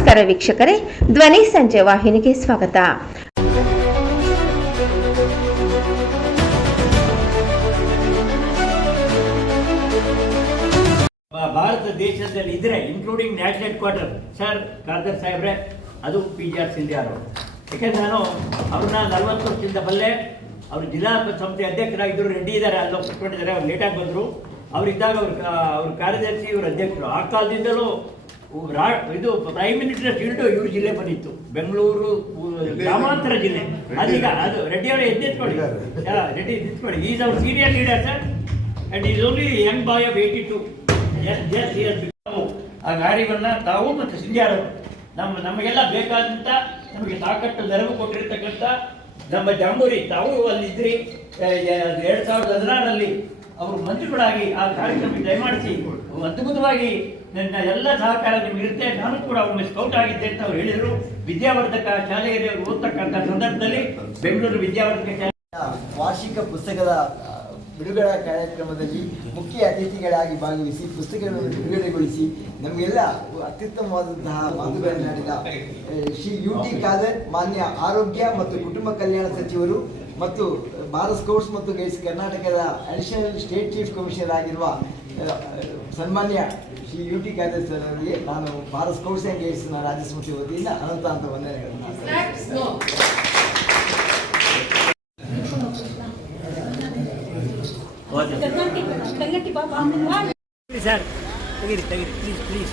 ನಮಸ್ಕಾರ ವೀಕ್ಷಕರೇ, ಧ್ವನಿ ಸಂಜೆ ವಾಹಿನಿಗೆ ಸ್ವಾಗತ. ಭಾರತ ದೇಶದಲ್ಲಿ ಇದ್ರೆ including national head quarter sir Khader ಸಾಹೇಬ್ರೆ, ಅದು PGR ಸಿಂಧ್ಯಾ ಅವರು. ಯಾಕೆಂದ್ರೆ ನಾನು ಅವ್ರನ್ನ 40 ವರ್ಷದಿಂದ ಬಲ್ಲೆ. ಅವರು ಜಿಲ್ಲಾ ಸಂಸ್ಥೆ ಅಧ್ಯಕ್ಷರಾಗಿದ್ದರು. ರೆಡ್ಡಿ ಇದ್ದಾರೆ, ಅಲ್ಲೋ ಕುತ್ಕೊಂಡಿದ್ದಾರೆ. ಅವ್ರು ಲೇಟಾಗಿ ಬಂದರು. ಅವರಿದ್ದಾಗ ಅವ್ರ ಕಾರ್ಯದರ್ಶಿ, ಇವ್ರ ಅಧ್ಯಕ್ಷರು. ಆ ಕಾಲದಿಂದಲೂ ಇದು ಪ್ರೈಮ್ ಮಿನಿಸ್ಟರ್ ಫೀಲ್ಡ್ ಇವ್ರ ಜಿಲ್ಲೆ ಬಂದಿತ್ತು, ಬೆಂಗಳೂರು ಗ್ರಾಮಾಂತರ ಜಿಲ್ಲೆ. ಅದೀಗ ಅದು ರೆಡ್ಡಿ ಅವರೇ ಎದ್ದೆತ್ಕೊಳ್ಳಿ, ರೆಡ್ಡಿ ಎದ್ದೆತ್ಕೊಳ್ಳಿ. Is our senior leader sir, and is only young boy of 82. ಆ ಕಾರ್ಯವನ್ನ ತಾವು ಮತ್ತು ಸಿಂಧ್ಯಾರವರು ನಮಗೆಲ್ಲ ಬೇಕಾದಂತ, ನಮಗೆ ಸಾಕಷ್ಟು ನೆರವು ಕೊಟ್ಟಿರ್ತಕ್ಕಂಥ ನಮ್ಮ ಜಾಂಬೂರಿ ತಾವು ಅಲ್ಲಿದ್ರಿ. 2016ರಲ್ಲಿ ಅವರು ಮಂತ್ರಿಗಳಾಗಿ ಆ ಕಾರ್ಯಕ್ರಮ ದಯಮಾಡಿಸಿ ಅದ್ಭುತವಾಗಿ ನನ್ನ ಎಲ್ಲ ಸಹಕಾರ ನಿಮಗಿರುತ್ತೆ. ನಾನು ಕೂಡ ಒಮ್ಮೆ ಸ್ಕೌಟ್ ಆಗಿದ್ದೆ ಅಂತ ಅವ್ರು ಹೇಳಿದರು. ವಿದ್ಯಾವರ್ಧಕ ಶಾಲೆಯಲ್ಲಿ ಅವರು ಓದ್ತಕ್ಕಂಥ ಸಂದರ್ಭದಲ್ಲಿ ಬೆಂಗಳೂರು ವಿದ್ಯಾವರ್ಧಕ ಶಾಲೆ ವಾರ್ಷಿಕ ಪುಸ್ತಕದ ಬಿಡುಗಡೆ ಕಾರ್ಯಕ್ರಮದಲ್ಲಿ ಮುಖ್ಯ ಅತಿಥಿಗಳಾಗಿ ಭಾಗವಹಿಸಿ ಪುಸ್ತಕಗಳನ್ನು ಬಿಡುಗಡೆಗೊಳಿಸಿ ನಮಗೆಲ್ಲ ಅತ್ಯುತ್ತಮವಾದಂತಹ ಮಾತುಗಳನ್ನಾಡಿದ ಶ್ರೀ UT ಖಾದರ್, ಮಾನ್ಯ ಆರೋಗ್ಯ ಮತ್ತು ಕುಟುಂಬ ಕಲ್ಯಾಣ ಸಚಿವರು ಮತ್ತು ಭಾರತ್ ಸ್ಕೌಟ್ಸ್ ಮತ್ತು ಗೈಡ್ಸ್ ಕರ್ನಾಟಕದ ಅಡಿಷನಲ್ ಸ್ಟೇಟ್ ಚೀಫ್ ಕಮಿಷನರ್ ಆಗಿರುವ ಸನ್ಮಾನ್ಯ ಶ್ರೀ UT ಖಾದರ್ ಸರ್ ಅವರಿಗೆ ನಾನು ಭಾರತ್ ಸ್ಕೌಟ್ಸ್ ಆ್ಯಂಡ್ ಗೈಡ್ಸ್ನ ರಾಜ್ಯ ಸಮಿತಿ ವತಿಯಿಂದ ಅನಂತ ವಂದನೆಗಳನ್ನು. ಸರ್ ತೆಗೀರಿ ಪ್ಲೀಸ್.